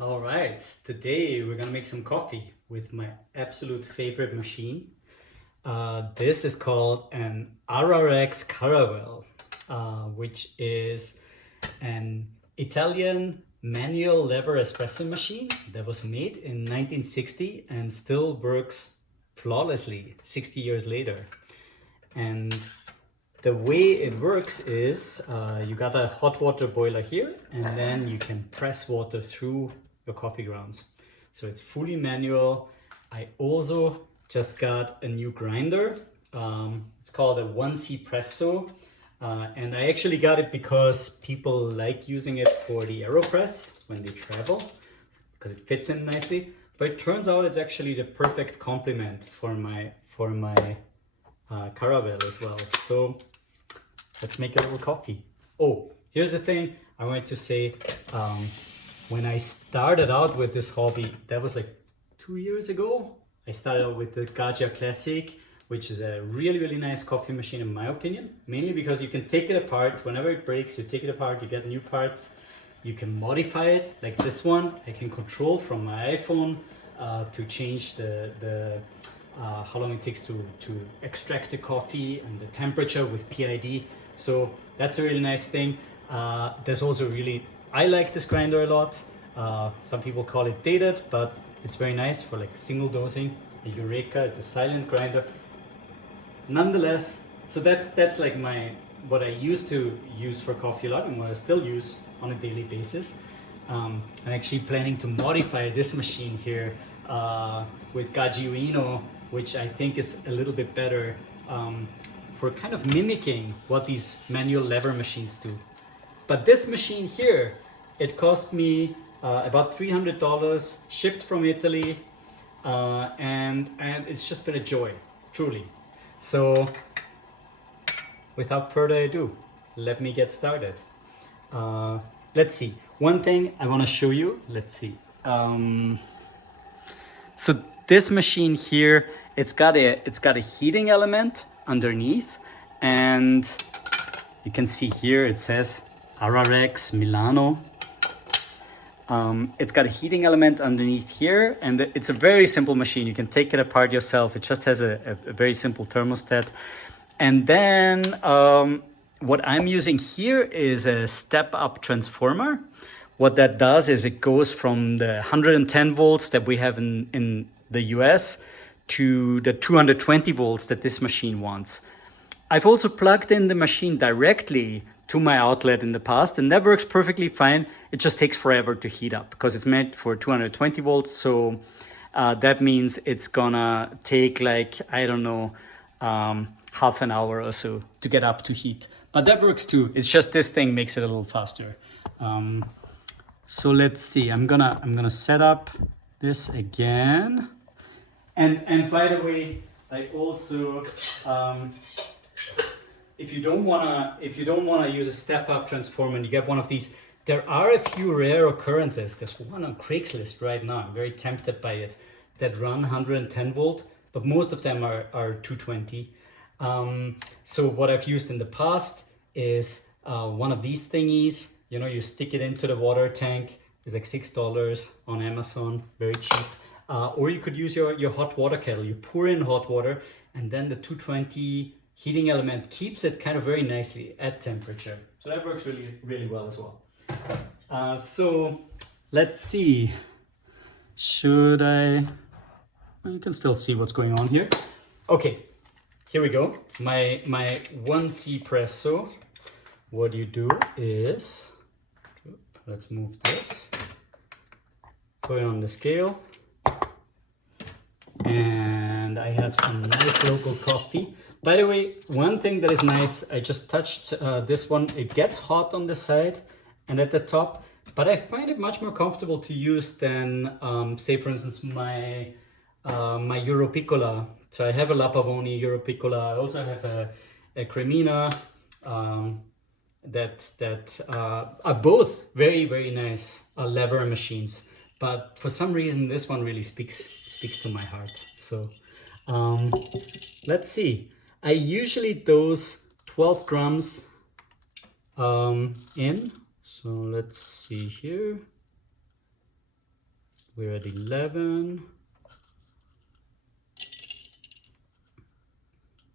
All right, today we're gonna make some coffee with my absolute favorite machine. This is called an Arrarex Caravel, which is an Italian manual lever espresso machine that was made in 1960 and still works flawlessly 60 years later. And the way it works is you got a hot water boiler here, and then you can press water through your coffee grounds. So it's fully manual. I also just got a new grinder. It's called a 1C Presso. And I actually got it because people like using it for the AeroPress when they travel, because it fits in nicely. But it turns out it's actually the perfect complement for my Caravel as well. So let's make a little coffee. Oh, here's the thing I wanted to say. When I started out with this hobby, that was like 2 years ago. I started out with the Gaggia Classic, which is a really nice coffee machine in my opinion. Mainly because you can take it apart. Whenever it breaks, you take it apart, you get new parts. You can modify it, like this one. I can control from my iPhone to change how long it takes to extract the coffee and the temperature with PID. So that's a really nice thing. There's also I like this grinder a lot. Some people call it dated, but it's very nice for like single dosing. A Eureka, it's a silent grinder. Nonetheless, so that's like what I used to use for coffee a lot and what I still use on a daily basis. I'm actually planning to modify this machine here with Gaggio, which I think is a little bit better for kind of mimicking what these manual lever machines do. But this machine here, it cost me about $300, shipped from Italy, and it's just been a joy, truly. So without further ado, let me get started. Let's see. One thing I want to show you. Let's see. So this machine here, it's got a heating element underneath, and you can see here it says Arrarex Milano. It's got a heating element underneath here, and it's a very simple machine. You can take it apart yourself. It just has a very simple thermostat. And then what I'm using here is a step-up transformer. What that does is it goes from the 110 volts that we have in the US to the 220 volts that this machine wants. I've also plugged in the machine directly to my outlet in the past, and that works perfectly fine. It just takes forever to heat up because it's meant for 220 volts. So that means it's gonna take like, I don't know, half an hour or so to get up to heat. But that works too. It's just this thing makes it a little faster. So let's see. I'm gonna set up this again. And by the way, I also if you don't wanna use a step-up transformer and you get one of these, there are a few rare occurrences. There's one on Craigslist right now. I'm very tempted by it, that run 110 volt, but most of them are 220. So what I've used in the past is one of these thingies. You know, you stick it into the water tank. It's like $6 on Amazon, very cheap. Or you could use your hot water kettle. You pour in hot water, and then the 220 heating element keeps it kind of very nicely at temperature. So that works really well as well. So let's see. Should I? Well, you can still see what's going on here. Okay, here we go. My 1C Presso. What you do is, let's move this. Put it on the scale. And I have some nice local coffee. By the way, one thing that is nice, I just touched this one. It gets hot on the side and at the top, but I find it much more comfortable to use than, say for instance, my Europiccola. So I have a La Pavoni Europiccola. I also have a Cremina that are both very nice lever machines. But for some reason, this one really speaks to my heart. So let's see. I usually dose 12 grams in. So let's see here. We're at 11.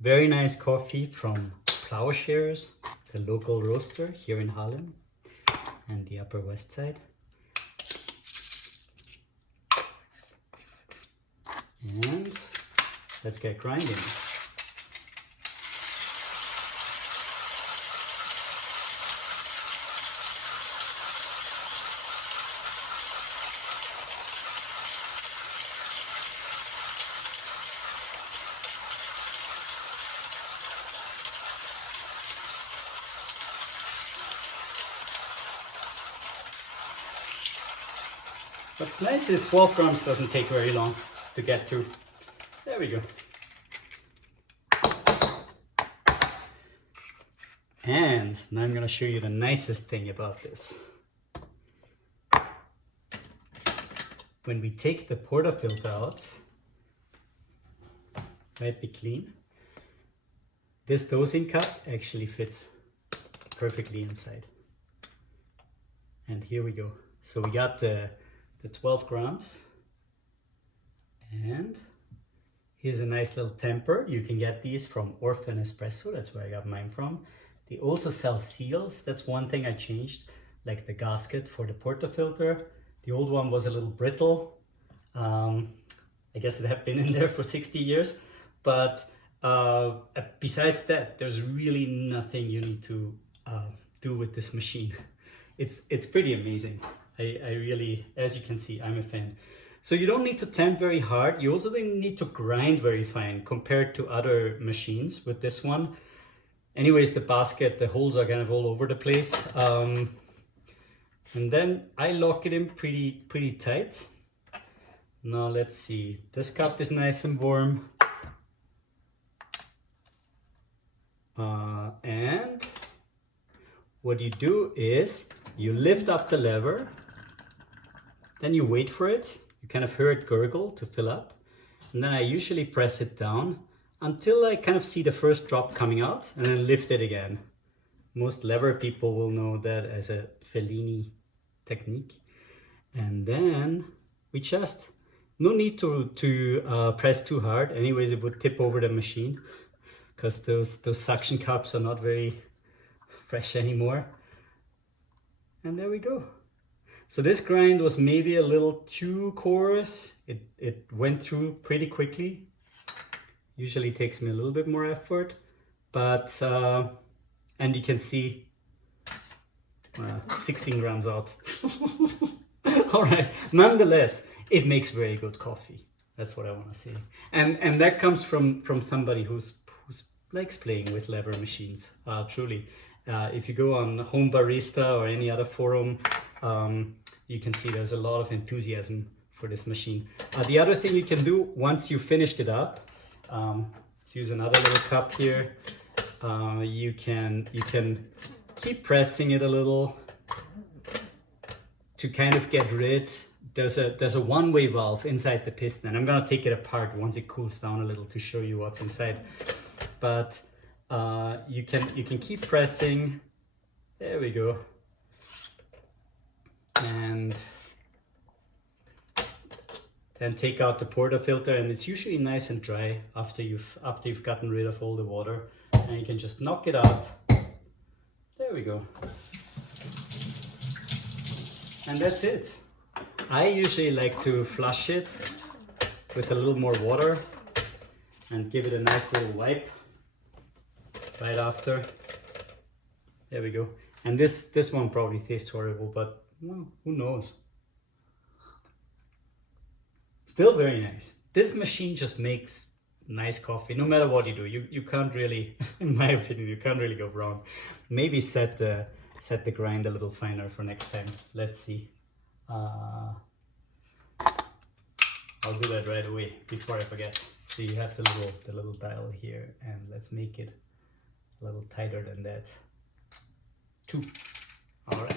Very nice coffee from Plowshares, the local roaster here in Harlem and the Upper West Side. And let's get grinding. What's nice is 12 grams doesn't take very long to get through. There we go. And now I'm going to show you the nicest thing about this. When we take the portafilter out, might be clean, this dosing cup actually fits perfectly inside. And here we go. So we got the 12 grams, and here's a nice little temper. You can get these from Orphan Espresso, that's where I got mine from. They also sell seals. That's one thing I changed, like the gasket for the portafilter. The old one was a little brittle. I guess it had been in there for 60 years, but besides that, there's really nothing you need to do with this machine. It's pretty amazing. I really, as you can see, I'm a fan. So you don't need to temp very hard. You also don't need to grind very fine compared to other machines with this one. Anyways, the basket, the holes are kind of all over the place. And then I lock it in pretty tight. Now let's see, this cup is nice and warm. And what you do is you lift up the lever, then you wait for it. You kind of hear it gurgle to fill up. And then I usually press it down until I kind of see the first drop coming out, and then lift it again. Most lever people will know that as a Fellini technique. And then we just, no need to press too hard. Anyways, it would tip over the machine because those suction cups are not very fresh anymore. And there we go. So this grind was maybe a little too coarse. It went through pretty quickly. Usually takes me a little bit more effort, but, and you can see 16 grams out. All right, nonetheless, it makes very good coffee. That's what I want to say. And that comes from somebody who's likes playing with lever machines, truly. If you go on Home Barista or any other forum, you can see there's a lot of enthusiasm for this machine. The other thing you can do once you finished it up, let's use another little cup here. You can keep pressing it a little to kind of get rid. There's a one-way valve inside the piston, and I'm gonna take it apart once it cools down a little to show you what's inside. But you can keep pressing. There we go. And then take out the portafilter, and it's usually nice and dry after you've gotten rid of all the water, and you can just knock it out. There we go. And that's it. I usually like to flush it with a little more water and give it a nice little wipe right after. There we go. And this one probably tastes horrible, but well, who knows? Still very nice. This machine just makes nice coffee no matter what you do. You can't really, in my opinion, you can't really go wrong. Maybe set the grind a little finer for next time. Let's see. I'll do that right away before I forget. So you have the little dial here, and let's make it a little tighter than that. 2. All right.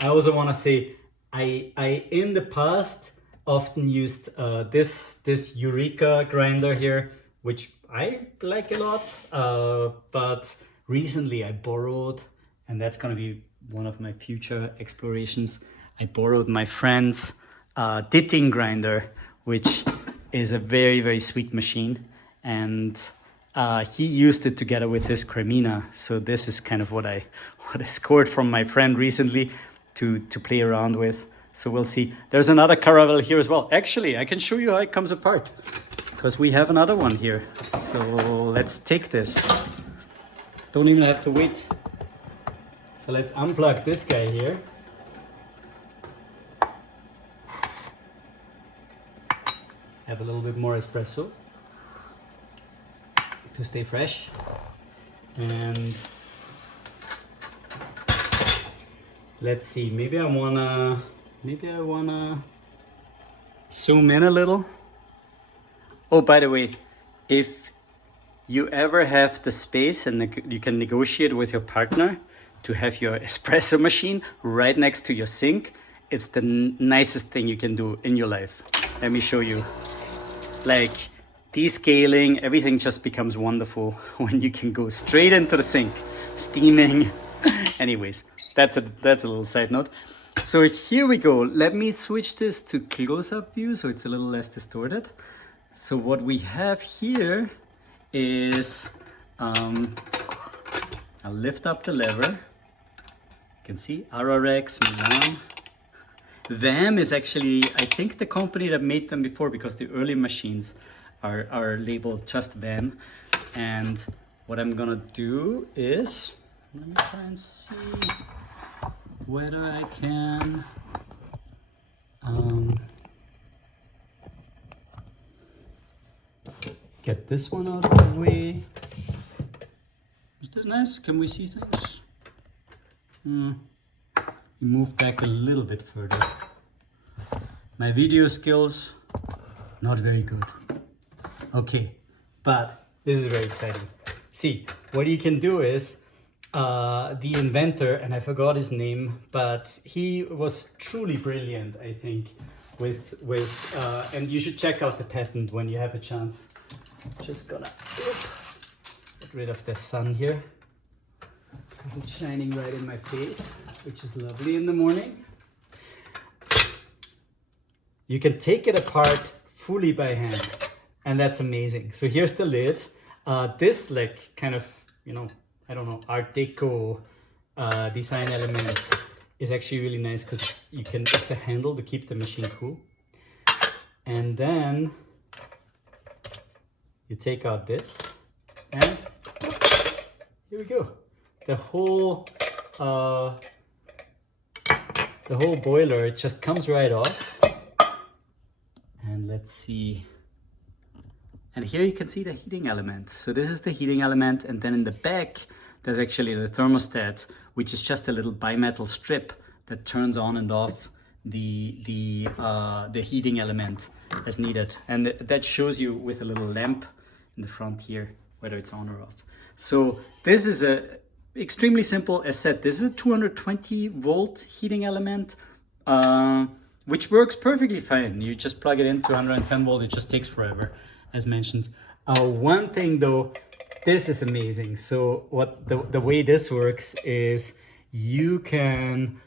I also want to say I in the past often used this Eureka grinder here, which I like a lot, but recently I borrowed, and that's going to be one of my future explorations, I borrowed my friend's ditting grinder, which is a very, very sweet machine. And he used it together with his Cremina. So this is kind of what I scored from my friend recently to play around with. So we'll see. There's another Caravel here as well. Actually, I can show you how it comes apart, because we have another one here. So let's take this. Don't even have to wait. So let's unplug this guy here. Have a little bit more espresso to stay fresh. And let's see, maybe I wanna zoom in a little. Oh, by the way, if you ever have the space and you can negotiate with your partner to have your espresso machine right next to your sink, it's the nicest thing you can do in your life. Let me show you. Like, descaling, everything just becomes wonderful when you can go straight into the sink, steaming. Anyways, that's a little side note. So here we go. Let me switch this to close-up view so it's a little less distorted. So what we have here is, I'll lift up the lever. You can see Arrarex Milan. VAM is actually, I think, the company that made them before, because the early machines are labeled just VAM. And what I'm gonna do is, let me try and see whether I can get this one out of the way. Is this nice? Can we see things? Move back a little bit further. My video skills, not very good. Okay, but this is very exciting. See, what you can do is, the inventor, and I forgot his name, but he was truly brilliant, I think, and you should check out the patent when you have a chance. Just gonna get rid of the sun here. It's shining right in my face, which is lovely in the morning. You can take it apart fully by hand, and that's amazing. So here's the lid. This, like, kind of, you know, I don't know, Art Deco design element is actually really nice, because it's a handle to keep the machine cool. And then you take out this, and here we go. The whole boiler, it just comes right off. And let's see. And here you can see the heating element. So this is the heating element, and then in the back there's actually the thermostat, which is just a little bimetal strip that turns on and off the heating element as needed. And that shows you with a little lamp in the front here whether it's on or off. So this is a extremely simple, as said, this is a 220 volt heating element, which works perfectly fine. You just plug it into 110 volt, it just takes forever, as mentioned. One thing though, this is amazing. So what the way this works is, you can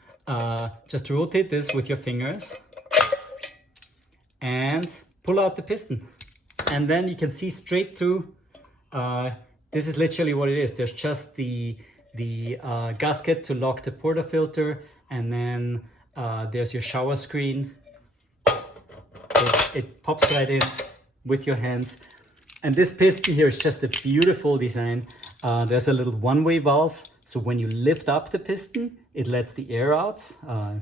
just rotate this with your fingers and pull out the piston, and then you can see straight through. This is literally what it is. There's just the gasket to lock the portafilter, and then there's your shower screen. It pops right in with your hands. And this piston here is just a beautiful design. There's a little one-way valve. So when you lift up the piston, it lets the air out,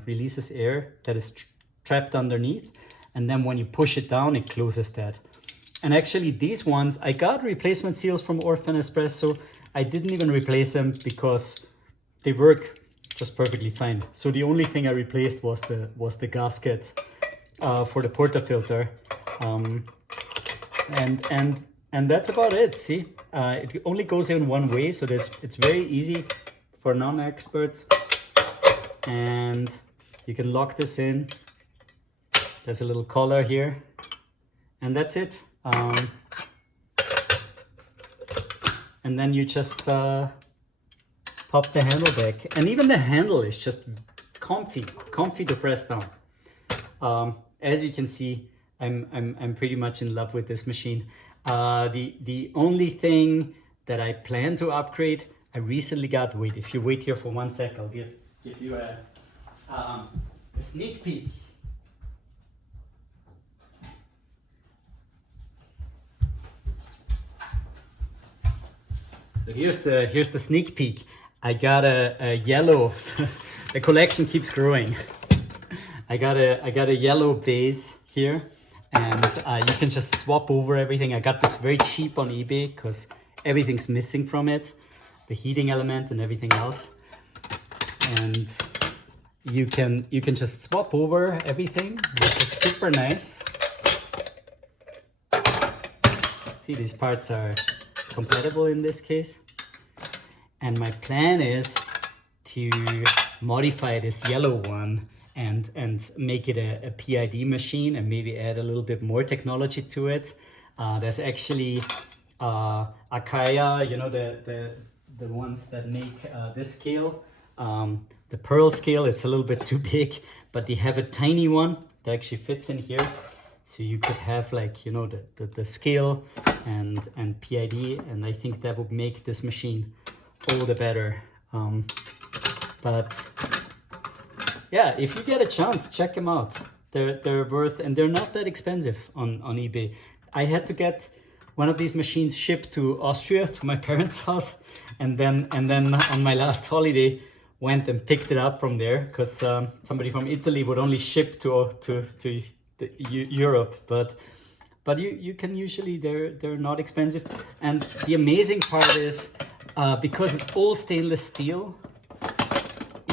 releases air that is trapped underneath. And then when you push it down, it closes that. And actually these ones, I got replacement seals from Orphan Espresso. I didn't even replace them because they work just perfectly fine. So the only thing I replaced was the gasket for the portafilter. And that's about it. See, it only goes in one way, so it's very easy for non-experts. And you can lock this in. There's a little collar here, and that's it. And then you just pop the handle back, and even the handle is just comfy to press down. As you can see, I'm pretty much in love with this machine. The only thing that I plan to upgrade, I recently got, wait, if you wait here for 1 sec, I'll give you a sneak peek. So here's the sneak peek. I got a yellow. The collection keeps growing. I got a yellow base here, and you can just swap over everything. I got this very cheap on eBay because everything's missing from it, the heating element and everything else. And you can just swap over everything, which is super nice. See, these parts are compatible in this case. And my plan is to modify this yellow one and make it a PID machine and maybe add a little bit more technology to it. There's actually Akaya, you know, the ones that make this scale, the pearl scale. It's a little bit too big, but they have a tiny one that actually fits in here. So you could have, like, you know, the scale and PID, and I think that would make this machine all the better. But yeah, if you get a chance, check them out. They're worth, and they're not that expensive on eBay. I had to get one of these machines shipped to Austria, to my parents' house, and then on my last holiday went and picked it up from there, because somebody from Italy would only ship to Europe. But you can usually, they're not expensive. And the amazing part is, because it's all stainless steel,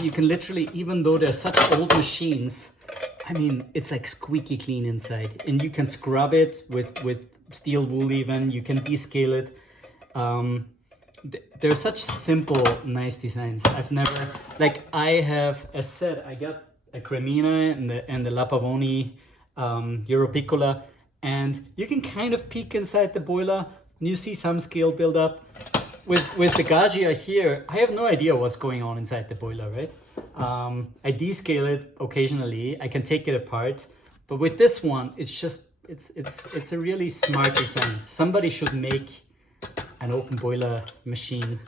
you can literally, even though they're such old machines, I mean, it's like squeaky clean inside, and you can scrub it with steel wool even, you can descale it. They're such simple, nice designs. I've never, like, I have, as said, I got a Cremina and the La Pavoni Euro Piccola, and you can kind of peek inside the boiler and you see some scale build up. With the Gaggia here, I have no idea what's going on inside the boiler, right? I descale it occasionally, I can take it apart, but with this one, it's just, it's a really smart design. Somebody should make an open boiler machine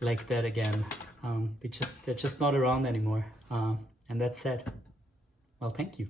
like that again. They're just not around anymore, and that's sad. Well, thank you.